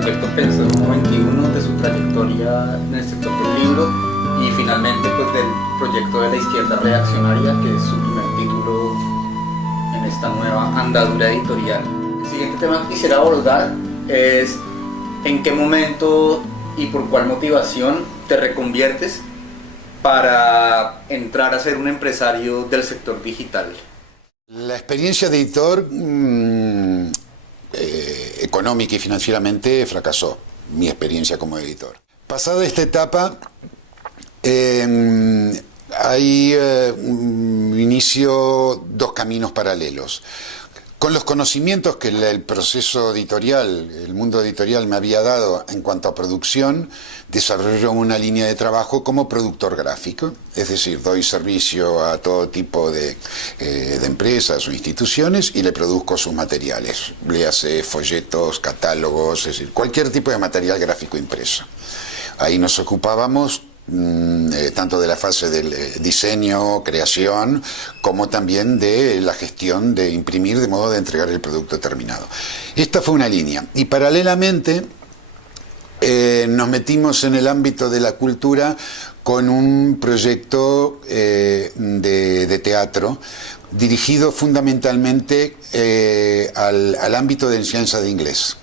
proyecto Pensador 21, de su trayectoria en el sector del libro y finalmente pues del proyecto de la izquierda reaccionaria, que es su primer título en esta nueva andadura editorial. El siguiente tema que quisiera abordar es en qué momento y por cuál motivación te reconviertes para entrar a ser un empresario del sector digital. La experiencia de editor económica y financieramente fracasó, mi experiencia como editor. Pasada esta etapa, inicio dos caminos paralelos. Con los conocimientos que el proceso editorial, el mundo editorial me había dado en cuanto a producción, desarrollo una línea de trabajo como productor gráfico, es decir, doy servicio a todo tipo de empresas o instituciones y le produzco sus materiales, le hace folletos, catálogos, es decir, cualquier tipo de material gráfico impreso. Ahí nos ocupábamos tanto de la fase del diseño, creación, como también de la gestión de imprimir de modo de entregar el producto terminado. Esta fue una línea. Y paralelamente nos metimos en el ámbito de la cultura con un proyecto de teatro dirigido fundamentalmente al ámbito de enseñanza de inglés.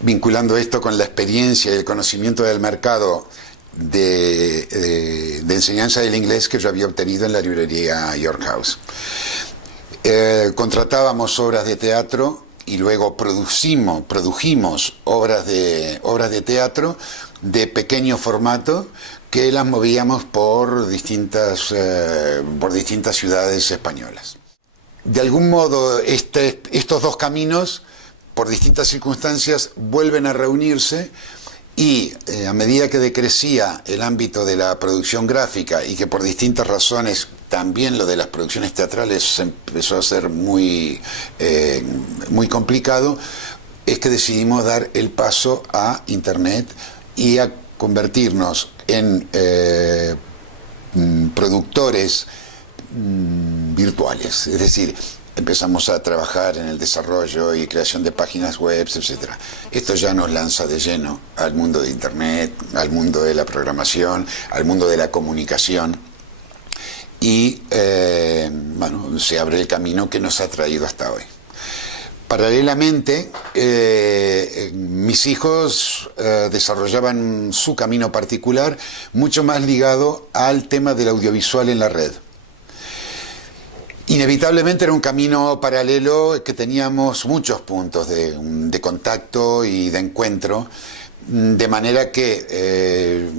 Vinculando esto con la experiencia y el conocimiento del mercado de enseñanza del inglés que yo había obtenido en la librería York House. Contratábamos obras de teatro y luego produjimos obras de teatro de pequeño formato que las movíamos por distintas ciudades españolas. De algún modo estos dos caminos, por distintas circunstancias, vuelven a reunirse. Y a medida que decrecía el ámbito de la producción gráfica y que por distintas razones también lo de las producciones teatrales se empezó a hacer muy complicado, es que decidimos dar el paso a Internet y a convertirnos en productores virtuales, es decir, empezamos a trabajar en el desarrollo y creación de páginas web, etc. Esto ya nos lanza de lleno al mundo de Internet, al mundo de la programación, al mundo de la comunicación y se abre el camino que nos ha traído hasta hoy. Paralelamente, mis hijos desarrollaban su camino particular, mucho más ligado al tema del audiovisual en la red. Inevitablemente era un camino paralelo que teníamos muchos puntos de contacto y de encuentro, de manera que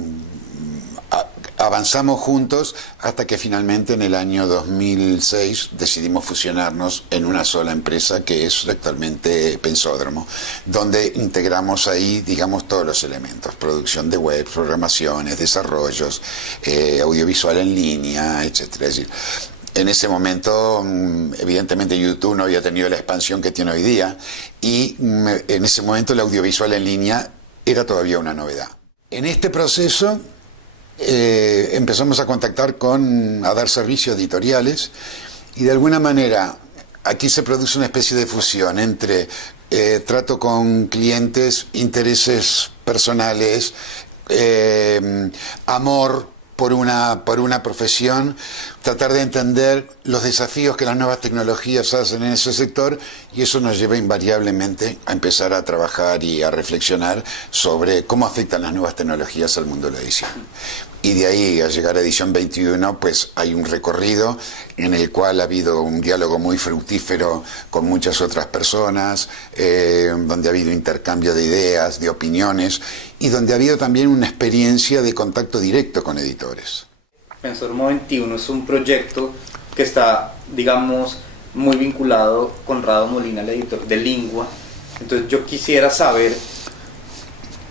avanzamos juntos hasta que finalmente en el año 2006 decidimos fusionarnos en una sola empresa que es actualmente Pensódromo, donde integramos ahí, digamos, todos los elementos: producción de web, programaciones, desarrollos, audiovisual en línea, etcétera. Es decir, en ese momento, evidentemente, YouTube no había tenido la expansión que tiene hoy día y en ese momento el audiovisual en línea era todavía una novedad. En este proceso empezamos a contactar a dar servicios editoriales y de alguna manera aquí se produce una especie de fusión entre trato con clientes, intereses personales, amor por una profesión, tratar de entender los desafíos que las nuevas tecnologías hacen en ese sector, y eso nos lleva invariablemente a empezar a trabajar y a reflexionar sobre cómo afectan las nuevas tecnologías al mundo de la edición. Y de ahí a llegar a Edición 21, pues hay un recorrido en el cual ha habido un diálogo muy fructífero con muchas otras personas, donde ha habido intercambio de ideas, de opiniones, y donde ha habido también una experiencia de contacto directo con editores. Pensódromo 21 es un proyecto que está, digamos, muy vinculado con Conrado Molina, el editor de Lingua. Entonces yo quisiera saber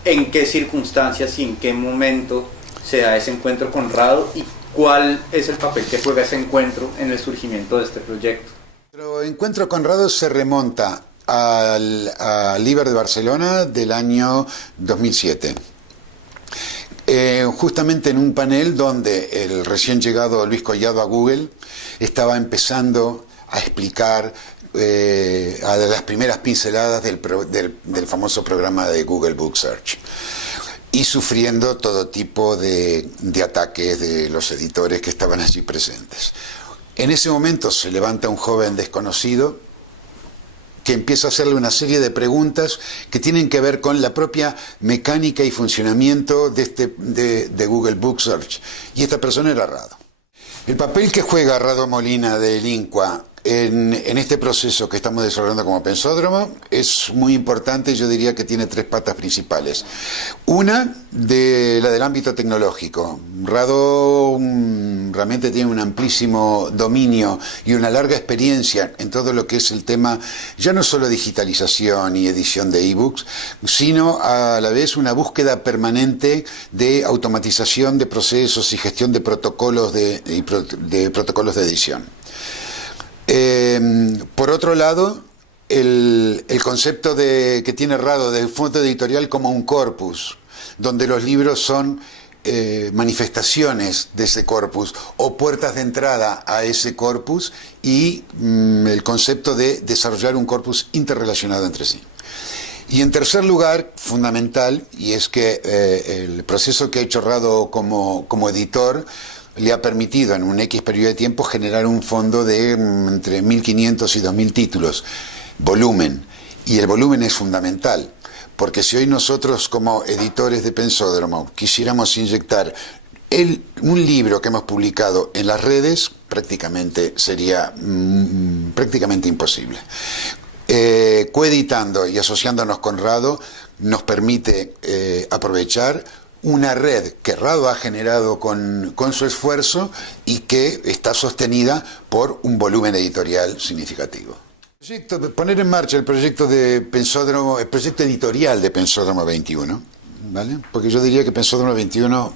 en qué circunstancias y en qué momento se da ese encuentro con Conrado y cuál es el papel que juega ese encuentro en el surgimiento de este proyecto. Nuestro encuentro con Conrado se remonta al Liber de Barcelona del año 2007. Justamente en un panel donde el recién llegado Luis Collado a Google estaba empezando a explicar a las primeras pinceladas del famoso programa de Google Book Search, y sufriendo todo tipo de ataques de los editores que estaban allí presentes. En ese momento se levanta un joven desconocido que empieza a hacerle una serie de preguntas que tienen que ver con la propia mecánica y funcionamiento de Google Book Search. Y esta persona era Rado. El papel que juega Rado Molina de Lincua en este proceso que estamos desarrollando como Pensódromo es muy importante. Yo diría que tiene tres patas principales. Una, la del ámbito tecnológico. Rado realmente tiene un amplísimo dominio y una larga experiencia en todo lo que es el tema, ya no solo digitalización y edición de ebooks, sino a la vez una búsqueda permanente de automatización de procesos y gestión de protocolos de protocolos de edición. Por otro lado, el concepto que tiene Rado del fondo editorial como un corpus, donde los libros son manifestaciones de ese corpus o puertas de entrada a ese corpus, y el concepto de desarrollar un corpus interrelacionado entre sí. Y en tercer lugar, fundamental, y es que el proceso que ha hecho Rado como editor le ha permitido en un X periodo de tiempo generar un fondo de entre 1.500 y 2.000 títulos, volumen. Y el volumen es fundamental, porque si hoy nosotros como editores de Pensódromo quisiéramos inyectar un libro que hemos publicado en las redes, prácticamente sería prácticamente imposible. Coeditando y asociándonos con Rado nos permite aprovechar una red que Rado ha generado con su esfuerzo y que está sostenida por un volumen editorial significativo. Poner en marcha el proyecto de Pensódromo, el proyecto editorial de Pensódromo 21, ¿vale? Porque yo diría que Pensódromo 21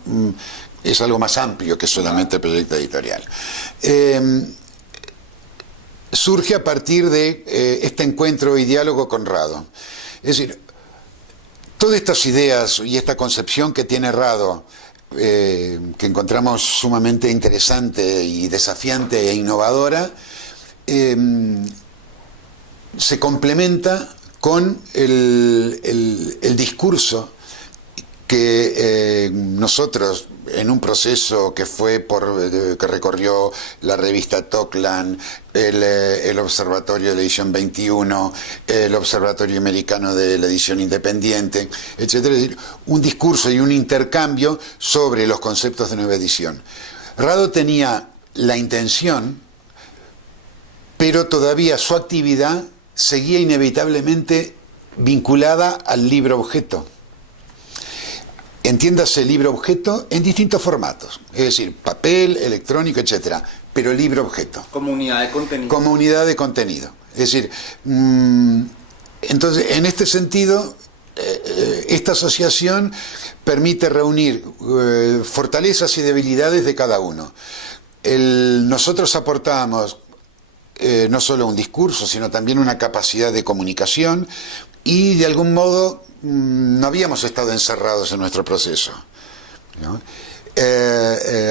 es algo más amplio que solamente el proyecto editorial. Surge a partir de este encuentro y diálogo con Rado. Es decir, todas estas ideas y esta concepción que tiene Rado, que encontramos sumamente interesante y desafiante e innovadora, se complementa con el discurso que nosotros, en un proceso que que recorrió la revista Toclan, el Observatorio de la Edición 21, el Observatorio Americano de la Edición Independiente, etcétera, un discurso y un intercambio sobre los conceptos de nueva edición. Rado tenía la intención, pero todavía su actividad seguía inevitablemente vinculada al libro objeto. Entiéndase libro objeto en distintos formatos, es decir, papel, electrónico, etcétera, pero libro objeto. Como unidad de contenido. Como unidad de contenido. Es decir, entonces, en este sentido, esta asociación permite reunir fortalezas y debilidades de cada uno. Nosotros aportamos no solo un discurso, sino también una capacidad de comunicación, y de algún modo no habíamos estado encerrados en nuestro proceso, ¿no?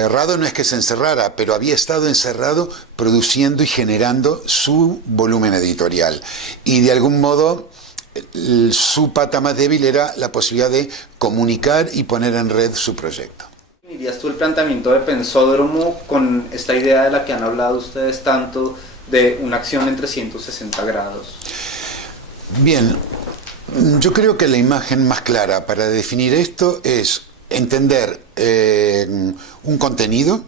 Rado no es que se encerrara, pero había estado encerrado produciendo y generando su volumen editorial, y de algún modo su pata más débil era la posibilidad de comunicar y poner en red su proyecto. ¿Dirías tú el planteamiento de Pensódromo con esta idea de la que han hablado ustedes tanto, de una acción en 360 grados? Bien, yo creo que la imagen más clara para definir esto es entender un contenido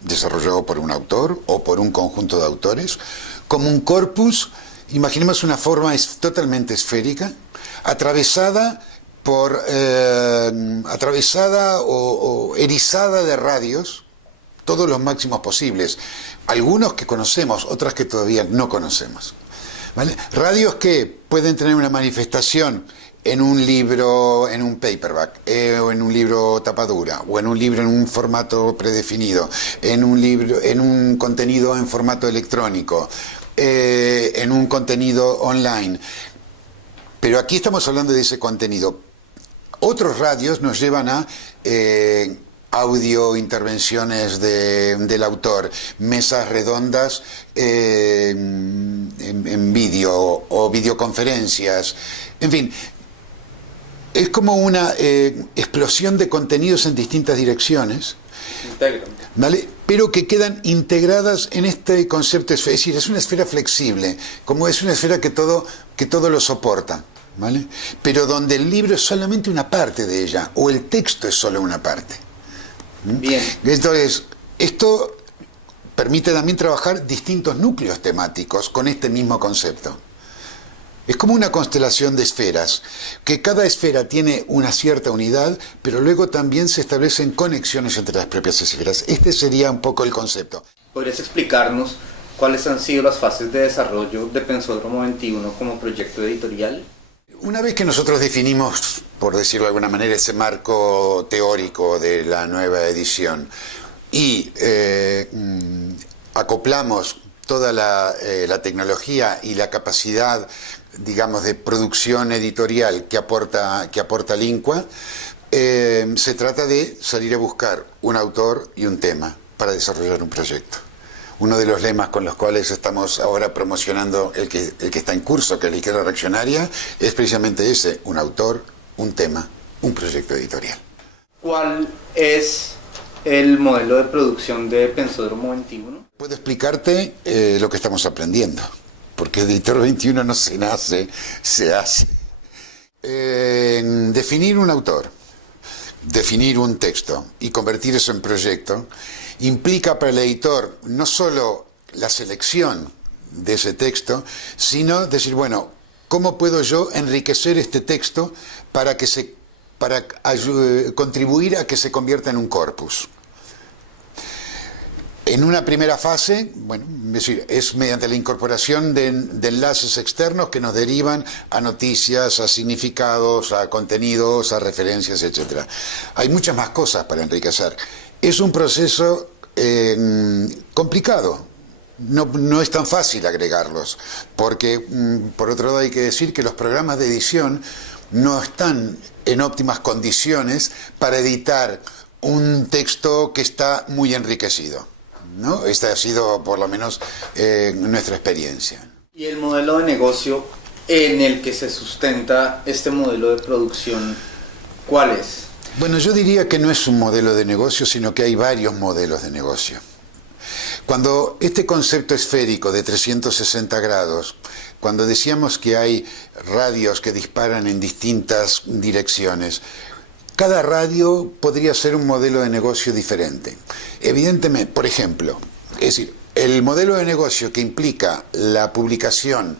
desarrollado por un autor o por un conjunto de autores como un corpus. Imaginemos una forma totalmente esférica, atravesada o erizada de radios, todos los máximos posibles, algunos que conocemos, otras que todavía no conocemos, ¿vale? Radios que pueden tener una manifestación en un libro, en un paperback, o en un libro tapadura, o en un libro en un formato predefinido, en un contenido en formato electrónico, en un contenido online. Pero aquí estamos hablando de ese contenido. Otros radios nos llevan a audio, intervenciones del autor, mesas redondas en vídeo o videoconferencias, en fin. Es como una explosión de contenidos en distintas direcciones, ¿vale? Pero que quedan integradas en este concepto, es decir, es una esfera flexible, como es una esfera que todo lo soporta, ¿vale? Pero donde el libro es solamente una parte de ella, o el texto es solo una parte. Bien. Entonces, esto permite también trabajar distintos núcleos temáticos con este mismo concepto. Es como una constelación de esferas, que cada esfera tiene una cierta unidad, pero luego también se establecen conexiones entre las propias esferas. Este sería un poco el concepto. ¿Podrías explicarnos cuáles han sido las fases de desarrollo de Pensódromo 21 como proyecto editorial? Una vez que nosotros definimos, por decirlo de alguna manera, ese marco teórico de la nueva edición y acoplamos toda la tecnología y la capacidad, digamos, de producción editorial que aporta Lincua, se trata de salir a buscar un autor y un tema para desarrollar un proyecto. Uno de los lemas con los cuales estamos ahora promocionando el que está en curso, que es la izquierda reaccionaria, es precisamente ese: un autor, un tema, un proyecto editorial. ¿Cuál es el modelo de producción de Pensódromo 21? Puedo explicarte lo que estamos aprendiendo, porque Editor 21 no se nace, se hace. Definir un autor, definir un texto y convertir eso en proyecto implica para el editor no solo la selección de ese texto, sino decir, bueno, ¿cómo puedo yo enriquecer este texto para contribuir a que se convierta en un corpus? En una primera fase, bueno, es decir, es mediante la incorporación de enlaces externos que nos derivan a noticias, a significados, a contenidos, a referencias, etc. Hay muchas más cosas para enriquecer. Es un proceso complicado. No es tan fácil agregarlos, porque por otro lado hay que decir que los programas de edición no están en óptimas condiciones para editar un texto que está muy enriquecido, ¿no? Esta ha sido por lo menos nuestra experiencia. ¿Y el modelo de negocio en el que se sustenta este modelo de producción, cuál es? Bueno, yo diría que no es un modelo de negocio, sino que hay varios modelos de negocio. Cuando este concepto esférico de 360 grados, cuando decíamos que hay radios que disparan en distintas direcciones, cada radio podría ser un modelo de negocio diferente. Evidentemente, por ejemplo, es decir, el modelo de negocio que implica la publicación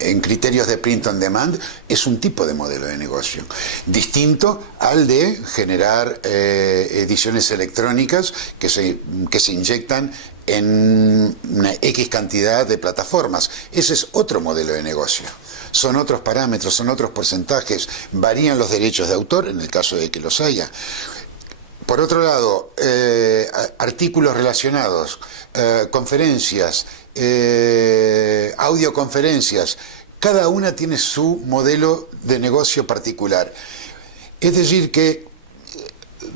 en criterios de print on demand es un tipo de modelo de negocio distinto al de generar ediciones electrónicas que se inyectan en una X cantidad de plataformas. Ese es otro modelo de negocio. Son otros parámetros, son otros porcentajes, varían los derechos de autor en el caso de que los haya. Por otro lado, artículos relacionados, conferencias, audioconferencias, cada una tiene su modelo de negocio particular. Es decir que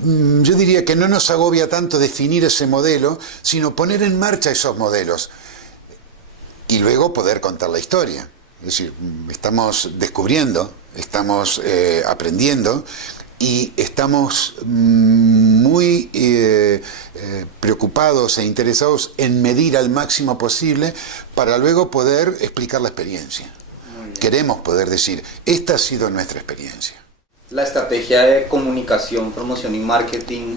yo diría que no nos agobia tanto definir ese modelo, sino poner en marcha esos modelos y luego poder contar la historia. Es decir, estamos descubriendo, estamos aprendiendo y estamos muy preocupados e interesados en medir al máximo posible para luego poder explicar la experiencia. Queremos poder decir, esta ha sido nuestra experiencia. La estrategia de comunicación, promoción y marketing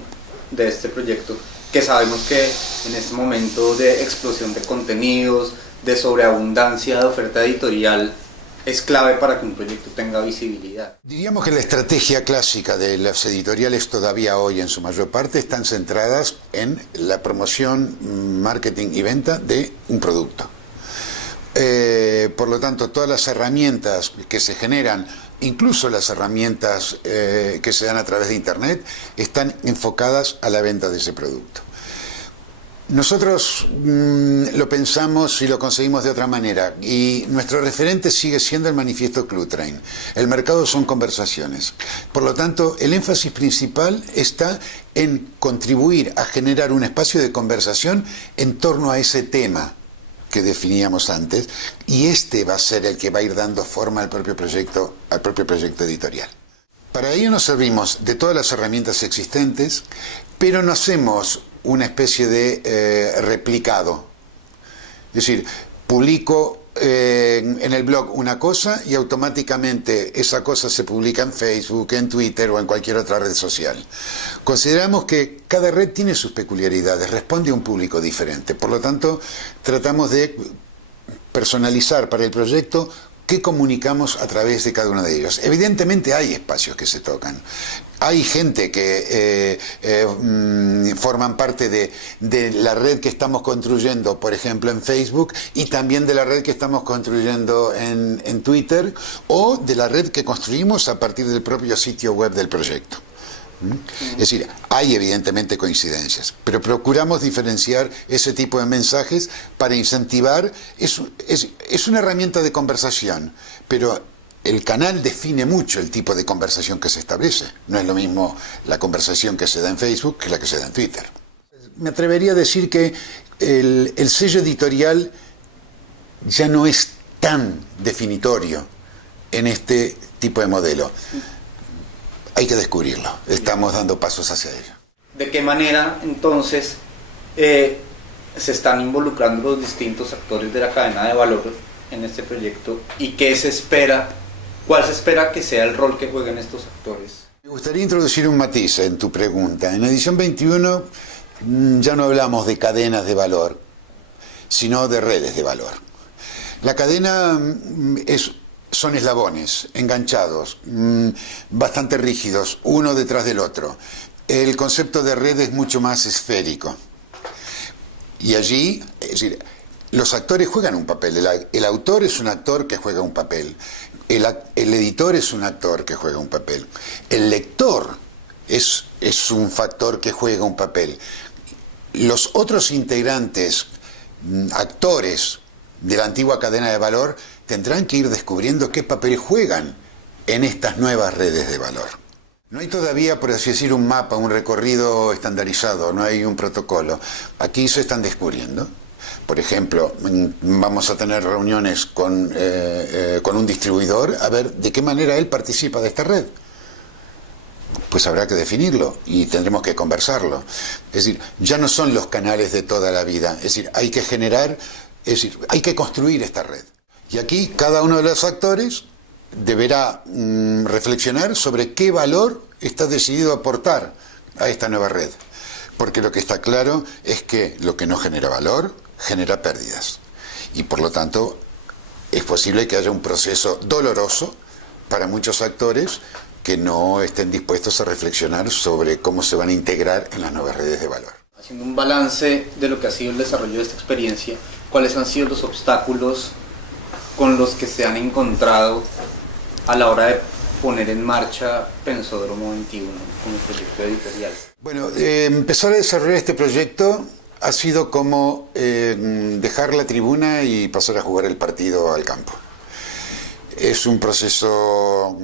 de este proyecto, que sabemos que en este momento de explosión de contenidos, de sobreabundancia de oferta editorial, es clave para que un proyecto tenga visibilidad. Diríamos que la estrategia clásica de las editoriales todavía hoy en su mayor parte están centradas en la promoción, marketing y venta de un producto. Por lo tanto, todas las herramientas que se generan, incluso las herramientas que se dan a través de Internet, están enfocadas a la venta de ese producto. Nosotros lo pensamos y lo conseguimos de otra manera, y nuestro referente sigue siendo el manifiesto Cluetrain. El mercado son conversaciones. Por lo tanto, el énfasis principal está en contribuir a generar un espacio de conversación en torno a ese tema que definíamos antes, y este va a ser el que va a ir dando forma al propio proyecto editorial. Para ello nos servimos de todas las herramientas existentes, pero no hacemos una especie de replicado. Es decir, publico en el blog una cosa y automáticamente esa cosa se publica en Facebook, en Twitter o en cualquier otra red social. Consideramos que cada red tiene sus peculiaridades, responde a un público diferente. Por lo tanto, tratamos de personalizar para el proyecto qué comunicamos a través de cada uno de ellos. Evidentemente hay espacios que se tocan. Hay gente que forman parte de la red que estamos construyendo, por ejemplo, en Facebook, y también de la red que estamos construyendo en Twitter, o de la red que construimos a partir del propio sitio web del proyecto. Es decir, hay evidentemente coincidencias, pero procuramos diferenciar ese tipo de mensajes para incentivar. Es una herramienta de conversación, pero el canal define mucho el tipo de conversación que se establece. No es lo mismo la conversación que se da en Facebook que la que se da en Twitter. Me atrevería a decir que el sello editorial ya no es tan definitorio en este tipo de modelo. Hay que descubrirlo. Estamos dando pasos hacia ello. ¿De qué manera, entonces, se están involucrando los distintos actores de la cadena de valor en este proyecto? ¿Y qué se espera? ¿Cuál se espera que sea el rol que jueguen estos actores? Me gustaría introducir un matiz en tu pregunta. En edición 21 ya no hablamos de cadenas de valor, sino de redes de valor. La cadena son eslabones, enganchados, bastante rígidos, uno detrás del otro. El concepto de red es mucho más esférico. Y allí, es decir, los actores juegan un papel. El autor es un actor que juega un papel. El editor es un actor que juega un papel. El lector es un factor que juega un papel. Los otros integrantes, actores de la antigua cadena de valor, tendrán que ir descubriendo qué papel juegan en estas nuevas redes de valor. No hay todavía, por así decir, un mapa, un recorrido estandarizado, no hay un protocolo. Aquí se están descubriendo. Por ejemplo, vamos a tener reuniones con un distribuidor a ver de qué manera él participa de esta red. Pues habrá que definirlo y tendremos que conversarlo. Es decir, ya no son los canales de toda la vida. Es decir, hay que generar, es decir, hay que construir esta red. Y aquí cada uno de los actores deberá reflexionar sobre qué valor está decidido a aportar a esta nueva red. Porque lo que está claro es que lo que no genera valor genera pérdidas. Y por lo tanto es posible que haya un proceso doloroso para muchos actores que no estén dispuestos a reflexionar sobre cómo se van a integrar en las nuevas redes de valor. Haciendo un balance de lo que ha sido el desarrollo de esta experiencia, ¿cuáles han sido los obstáculos con los que se han encontrado a la hora de poner en marcha Pensódromo 21 como proyecto editorial? Bueno, empezar a desarrollar este proyecto ha sido como dejar la tribuna y pasar a jugar el partido al campo. Es un proceso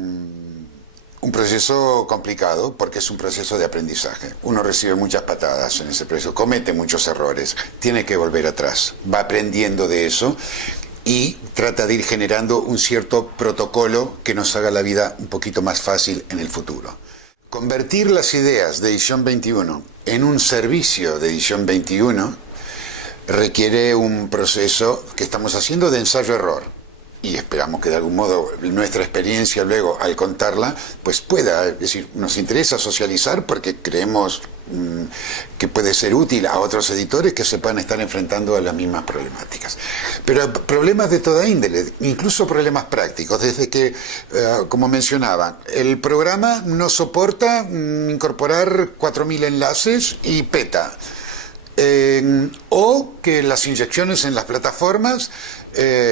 complicado porque es un proceso de aprendizaje. Uno recibe muchas patadas en ese proceso, comete muchos errores, tiene que volver atrás, va aprendiendo de eso y trata de ir generando un cierto protocolo que nos haga la vida un poquito más fácil en el futuro. Convertir las ideas de edición 21 en un servicio de edición 21 requiere un proceso que estamos haciendo de ensayo-error. Y esperamos que de algún modo nuestra experiencia luego al contarla pues pueda, es decir, nos interesa socializar porque creemos que puede ser útil a otros editores que se puedan estar enfrentando a las mismas problemáticas. Pero problemas de toda índole, incluso problemas prácticos, desde que, como mencionaba, el programa no soporta incorporar 4.000 enlaces y peta. O que las inyecciones en las plataformas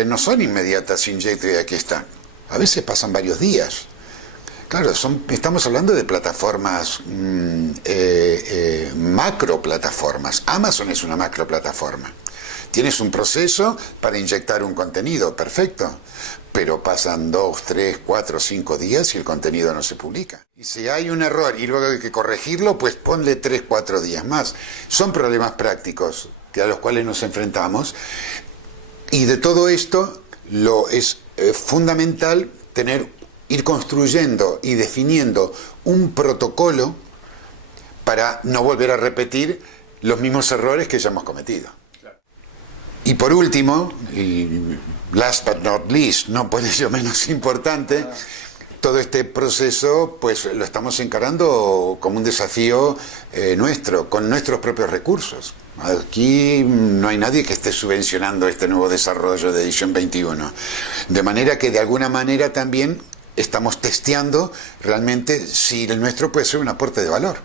no son inmediatas, inyecto y aquí están. A veces pasan varios días. Claro, estamos hablando de plataformas, macro plataformas. Amazon es una macro plataforma. Tienes un proceso para inyectar un contenido, perfecto, pero pasan 2, 3, 4, 5 días y el contenido no se publica. Y si hay un error y luego hay que corregirlo, pues ponle 3, 4 días más. Son problemas prácticos a los cuales nos enfrentamos, y de todo esto es fundamental ir construyendo y definiendo un protocolo para no volver a repetir los mismos errores que ya hemos cometido. Y por último, y last but not least, no por ello menos importante, todo este proceso pues lo estamos encarando como un desafío nuestro, con nuestros propios recursos. Aquí no hay nadie que esté subvencionando este nuevo desarrollo de Edición 21. De manera que de alguna manera también estamos testeando realmente si el nuestro puede ser un aporte de valor,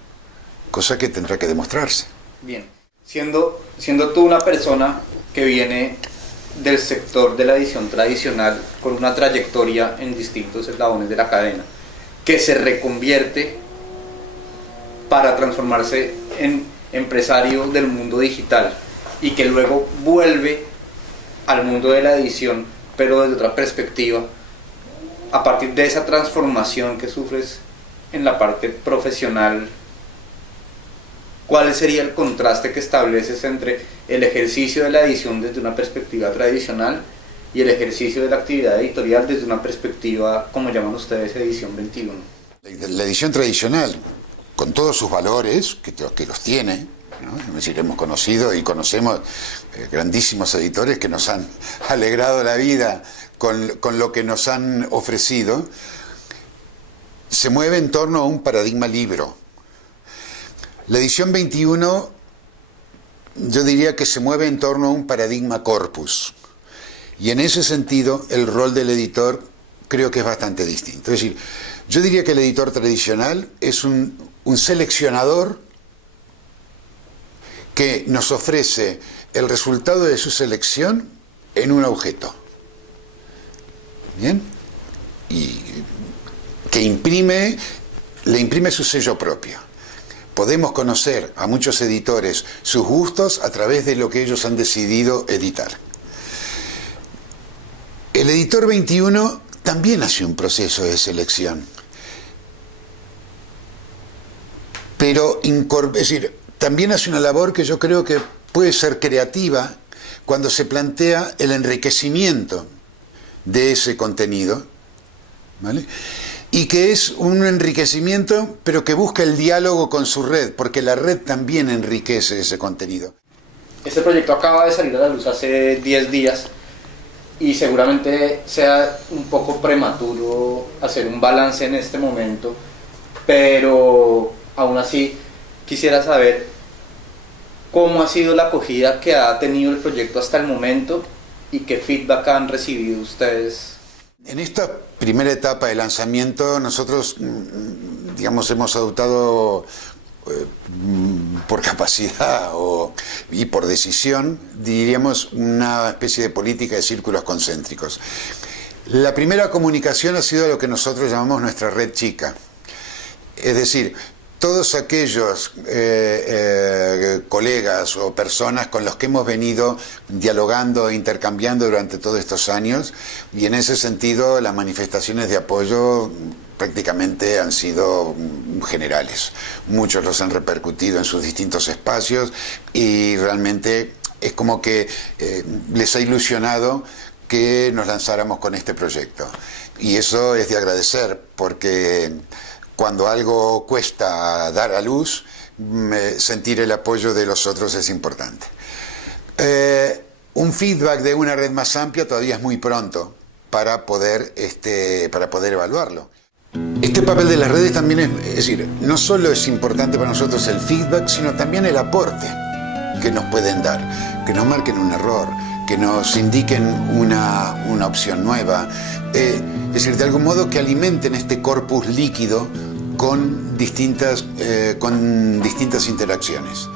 cosa que tendrá que demostrarse. Bien, siendo tú una persona que viene del sector de la edición tradicional con una trayectoria en distintos eslabones de la cadena, que se reconvierte para transformarse en empresario del mundo digital y que luego vuelve al mundo de la edición, pero desde otra perspectiva, a partir de esa transformación que sufres en la parte profesional, ¿cuál sería el contraste que estableces entre el ejercicio de la edición desde una perspectiva tradicional y el ejercicio de la actividad editorial desde una perspectiva, como llaman ustedes, edición 21? La edición tradicional, con todos sus valores, que los tiene, ¿no? Es decir, hemos conocido y conocemos grandísimos editores que nos han alegrado la vida con lo que nos han ofrecido, se mueve en torno a un paradigma libro. La edición 21, yo diría que se mueve en torno a un paradigma corpus, y en ese sentido el rol del editor creo que es bastante distinto. Es decir, yo diría que el editor tradicional es un seleccionador que nos ofrece el resultado de su selección en un objeto. ¿Bien? Y que le imprime su sello propio. Podemos conocer a muchos editores sus gustos a través de lo que ellos han decidido editar. El editor 21 también hace un proceso de selección, pero es decir, también hace una labor que yo creo que puede ser creativa cuando se plantea el enriquecimiento de ese contenido, ¿vale? Y que es un enriquecimiento, pero que busca el diálogo con su red, porque la red también enriquece ese contenido. Este proyecto acaba de salir a la luz hace 10 días y seguramente sea un poco prematuro hacer un balance en este momento, pero aún así quisiera saber cómo ha sido la acogida que ha tenido el proyecto hasta el momento y qué feedback han recibido ustedes. En esta primera etapa de lanzamiento nosotros, digamos, hemos adoptado por capacidad y por decisión, diríamos, una especie de política de círculos concéntricos. La primera comunicación ha sido lo que nosotros llamamos nuestra red chica. Es decir, todos aquellos colegas o personas con los que hemos venido dialogando e intercambiando durante todos estos años, y en ese sentido las manifestaciones de apoyo prácticamente han sido generales. Muchos los han repercutido en sus distintos espacios y realmente es como que les ha ilusionado que nos lanzáramos con este proyecto. Y eso es de agradecer, porque cuando algo cuesta dar a luz, sentir el apoyo de los otros es importante. Un feedback de una red más amplia todavía es muy pronto para poder evaluarlo. Este papel de las redes también es decir, no solo es importante para nosotros el feedback, sino también el aporte que nos pueden dar, que nos marquen un error, que nos indiquen una opción nueva, es decir, de algún modo que alimenten este corpus líquido con distintas interacciones.